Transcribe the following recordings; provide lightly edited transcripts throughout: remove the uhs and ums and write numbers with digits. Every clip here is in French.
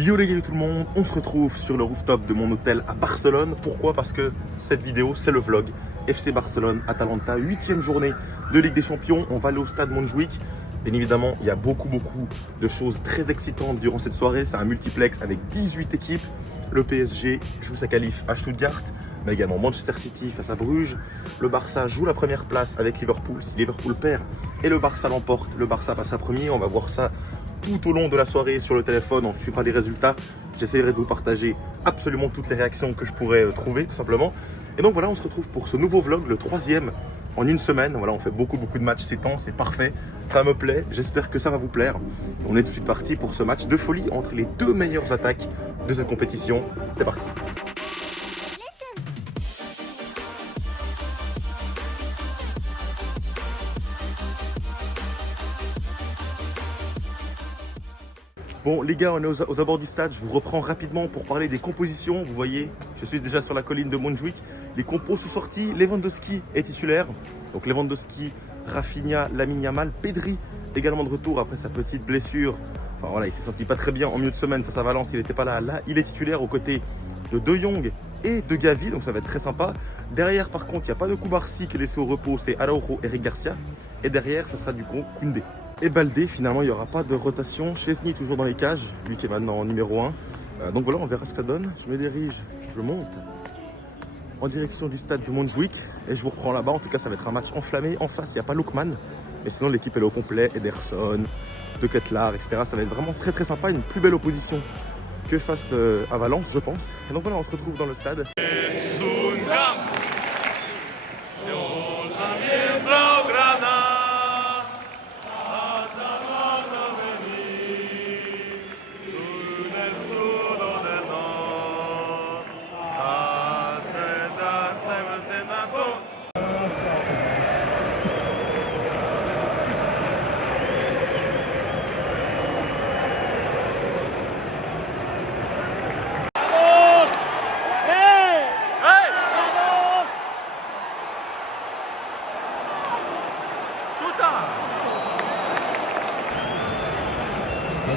Yo les gars tout le monde, on se retrouve sur le rooftop de mon hôtel à Barcelone. Pourquoi? Parce que cette vidéo c'est le vlog FC Barcelone Atalanta, 8e journée de Ligue des Champions. On va aller au stade Montjuïc. Bien évidemment, il y a beaucoup de choses très excitantes durant cette soirée. C'est un multiplex avec 18 équipes. Le PSG joue sa qualif à Stuttgart, mais également Manchester City face à Bruges. Le Barça joue la première place avec Liverpool. Si Liverpool perd et le Barça l'emporte, le Barça passera premier. On va voir ça tout au long de la soirée sur le téléphone. On suivra les résultats. J'essaierai de vous partager absolument toutes les réactions que je pourrais trouver, tout simplement. Et donc voilà, on se retrouve pour ce nouveau vlog, le 3e en une semaine. Voilà, on fait beaucoup de matchs ces temps, c'est parfait. Ça me plaît, j'espère que ça va vous plaire. On est tout de suite parti pour ce match de folie entre les deux meilleures attaques de cette compétition. C'est parti. Bon les gars, on est aux abords du stade. Je vous reprends rapidement pour parler des compositions. Vous voyez, je suis déjà sur la colline de Montjuïc. Les compos sont sortis. Lewandowski est titulaire. Donc Lewandowski, Rafinha, Lamine Yamal, Pedri également de retour après sa petite blessure. Enfin voilà, il s'est senti pas très bien en milieu de semaine face à Valence. Il n'était pas là. Là, il est titulaire aux côtés de De Jong et de Gavi. Donc ça va être très sympa. Derrière par contre, il n'y a pas de Koubarsi qui est laissé au repos. C'est Araujo, Eric Garcia. Et derrière, ça sera du coup Koundé. Et Baldé, finalement, il n'y aura pas de rotation. Chesney toujours dans les cages, lui qui est maintenant en numéro 1. Donc voilà, on verra ce que ça donne. Je me dirige, je monte en direction du stade de Montjuïc et je vous reprends là-bas. En tout cas, ça va être un match enflammé. En face, il n'y a pas Lookman, mais sinon l'équipe est là au complet. Ederson, De Ketelaere, etc. Ça va être vraiment très sympa. Une plus belle opposition que face à Valence, je pense. Et donc voilà, on se retrouve dans le stade.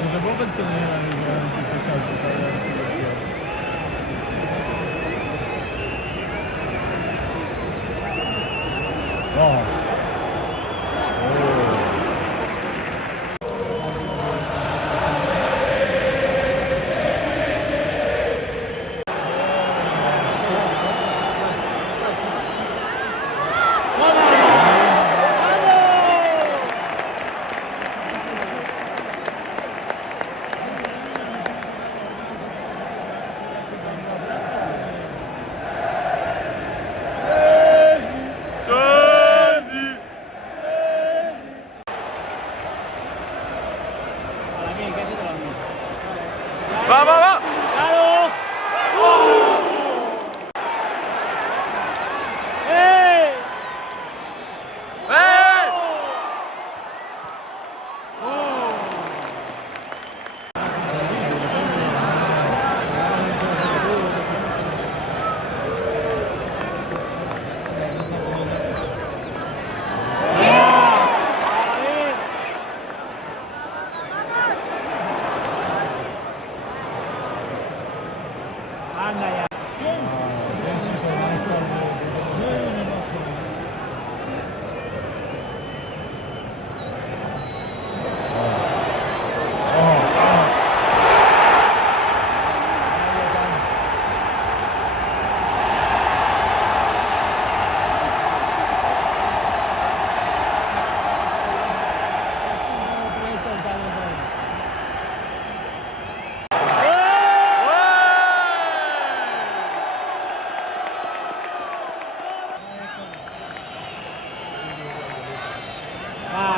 Déjà bon pensionné Va!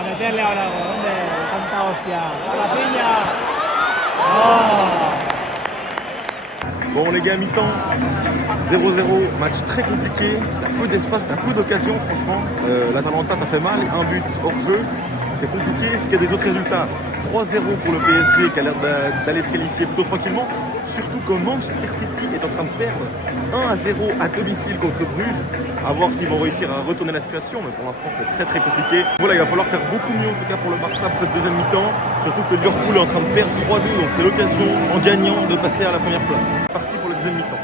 Meterle ahora, hombre, tanta hostia. A la piña. Bon les gars, mi-temps, 0-0, match très compliqué, il y a peu d'espace, il y a peu d'occasions franchement. L'Atalanta t'a fait mal, un but hors jeu, c'est compliqué. Est-ce qu'il y a des autres résultats? 3-0 pour le PSG qui a l'air d'aller se qualifier plutôt tranquillement. Surtout que Manchester City est en train de perdre 1-0 à domicile contre Bruges. À voir s'ils vont réussir à retourner la situation, mais pour l'instant c'est très très compliqué. Voilà, il va falloir faire beaucoup mieux en tout cas pour le Barça pour cette deuxième mi-temps. Surtout que Liverpool est en train de perdre 3-2, donc c'est l'occasion en gagnant de passer à la première place. Parti pour la deuxième mi-temps.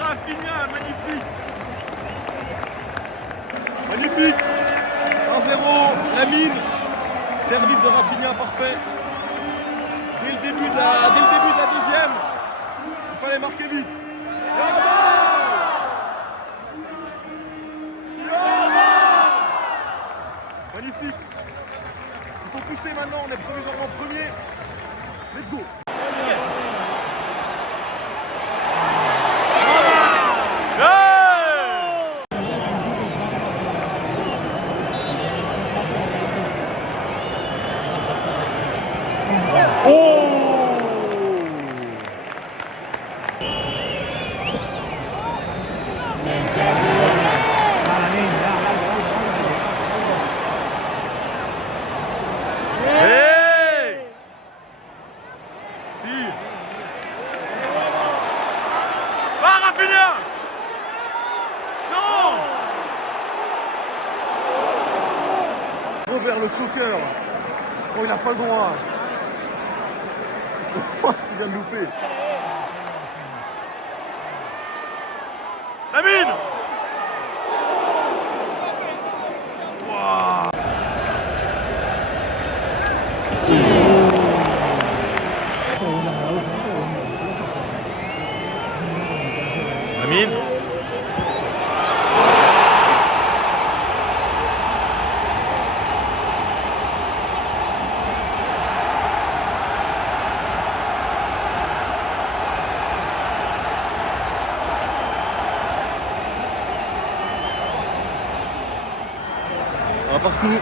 Rafinha, magnifique. Magnifique 1-0, Lamine. Service de Rafinha parfait. Dès le début de la deuxième, il fallait marquer vite. Magnifique. Il faut pousser maintenant, on est provisoirement premier. Let's go. Robert le choker. Oh, il n'a pas le droit. Oh, ce qu'il vient de louper. Lamine. Lamine. Un partout.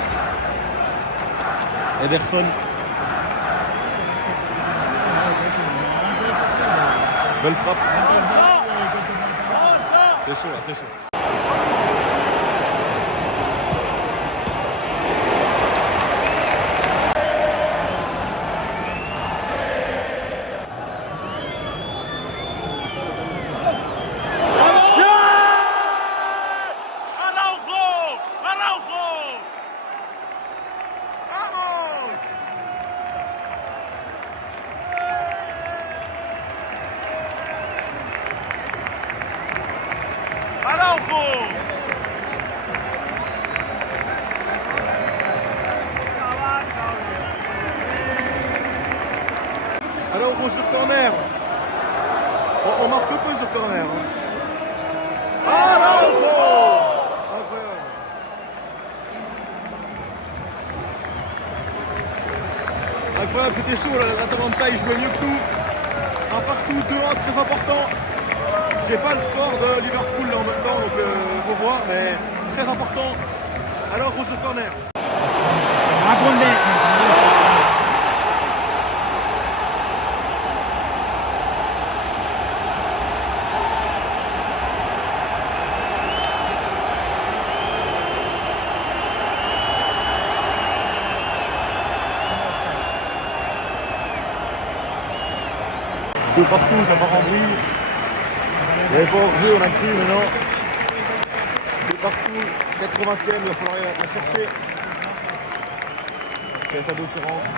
Ederson. Belle frappe. C'est chaud là, c'est chaud. Araujo sur corner. On marque peu sur corner. Araujo. Incroyable. Incroyable, c'était chaud. L'Atalanta il jouait mieux que tout. Un partout, 2-1 très important. J'ai pas le score de Liverpool là en même temps, donc il faut voir, mais très important. Alors on se corner. Deux partout, ça part en vrille. Il n'y avait pas hors-jeu, on a cru maintenant. Deux partout, 80e, il va falloir la chercher. C'est ça qui rentre.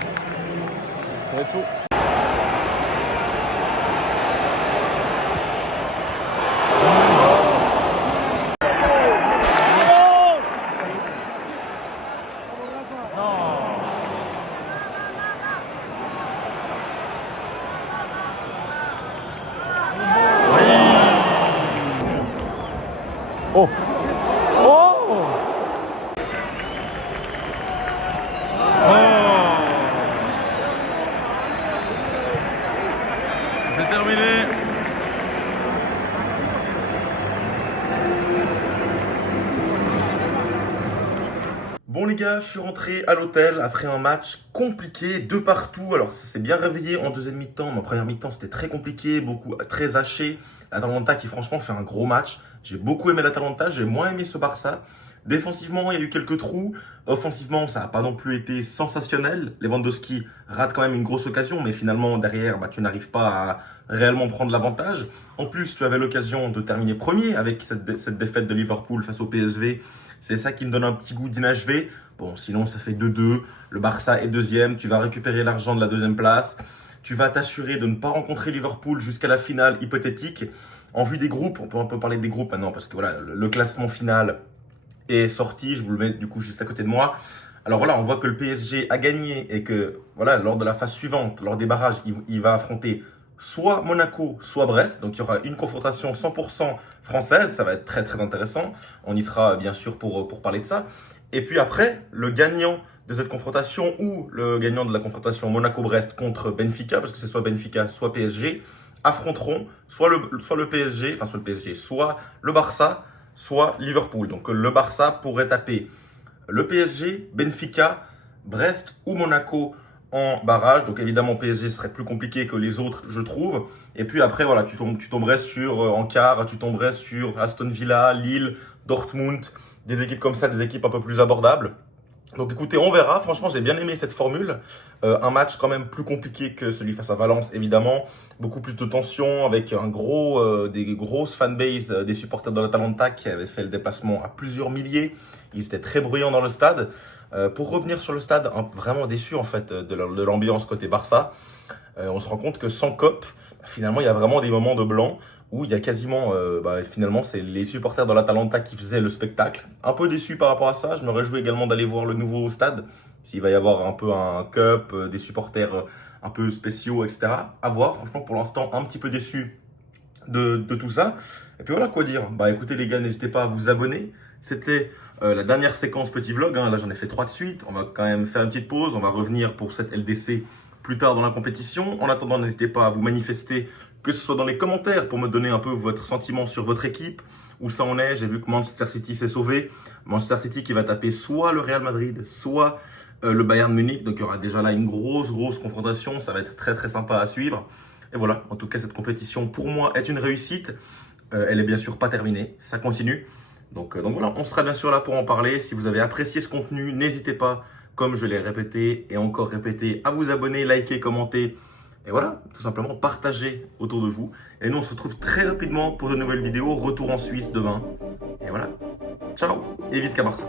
Ça va être chaud. Oh! Oh! Bon les gars, je suis rentré à l'hôtel après un match compliqué de partout. Alors ça s'est bien réveillé en deuxième mi-temps. Ma première mi-temps c'était très compliqué, très haché. L'Atalanta qui franchement fait un gros match. J'ai beaucoup aimé l'Atalanta, j'ai moins aimé ce Barça. Défensivement, il y a eu quelques trous. Offensivement, ça n'a pas non plus été sensationnel. Lewandowski rate quand même une grosse occasion, mais finalement derrière, tu n'arrives pas à réellement prendre l'avantage. En plus, tu avais l'occasion de terminer premier avec cette défaite de Liverpool face au PSV. C'est ça qui me donne un petit goût d'inachevé. Bon, sinon, ça fait 2-2. Le Barça est deuxième. Tu vas récupérer l'argent de la deuxième place. Tu vas t'assurer de ne pas rencontrer Liverpool jusqu'à la finale hypothétique. En vue des groupes, on peut un peu parler des groupes maintenant parce que voilà, le classement final est sorti. Je vous le mets du coup juste à côté de moi. Alors voilà, on voit que le PSG a gagné et que voilà, lors de la phase suivante, lors des barrages, il va affronter soit Monaco, soit Brest. Donc il y aura une confrontation 100% française. Ça va être très très intéressant. On y sera bien sûr pour parler de ça. Et puis après, le gagnant de cette confrontation ou le gagnant de la confrontation Monaco-Brest contre Benfica, parce que c'est soit Benfica, soit PSG, affronteront soit le PSG, soit le Barça, soit Liverpool. Donc le Barça pourrait taper le PSG, Benfica, Brest ou Monaco en barrage. Donc évidemment, PSG serait plus compliqué que les autres, je trouve. Et puis après, voilà, tu tomberais en quart, tu tomberais sur Aston Villa, Lille, Dortmund, des équipes comme ça, des équipes un peu plus abordables. Donc écoutez, on verra. Franchement, j'ai bien aimé cette formule. Un match quand même plus compliqué que celui face à Valence, évidemment. Beaucoup plus de tension avec des grosses fanbases des supporters de l'Atalanta qui avaient fait le déplacement à plusieurs milliers. Ils étaient très bruyants dans le stade. Pour revenir sur le stade, vraiment déçu en fait de l'ambiance côté Barça. On se rend compte que sans COP, finalement, il y a vraiment des moments de blanc où il y a quasiment, finalement, c'est les supporters de l'Atalanta qui faisaient le spectacle. Un peu déçu par rapport à ça. Je me réjouis également d'aller voir le nouveau stade, s'il va y avoir un peu un cup, des supporters un peu spéciaux, etc. À voir. Franchement, pour l'instant, un petit peu déçu de tout ça. Et puis voilà, quoi dire. Écoutez les gars, n'hésitez pas à vous abonner. C'était la dernière séquence petit vlog. Là, j'en ai fait 3 de suite. On va quand même faire une petite pause. On va revenir pour cette LDC plus tard dans la compétition. En attendant, n'hésitez pas à vous manifester, que ce soit dans les commentaires pour me donner un peu votre sentiment sur votre équipe, où ça en est. J'ai vu que Manchester City s'est sauvé. Manchester City qui va taper soit le Real Madrid, soit le Bayern Munich. Donc il y aura déjà là une grosse confrontation. Ça va être très très sympa à suivre. Et voilà, en tout cas cette compétition pour moi est une réussite. Elle est bien sûr pas terminée, ça continue. Donc voilà, on sera bien sûr là pour en parler. Si vous avez apprécié ce contenu, n'hésitez pas, comme je l'ai répété et encore répété, à vous abonner, liker, commenter. Et voilà, tout simplement partager autour de vous. Et nous, on se retrouve très rapidement pour de nouvelles vidéos. Retour en Suisse demain. Et voilà, ciao et visca Barça.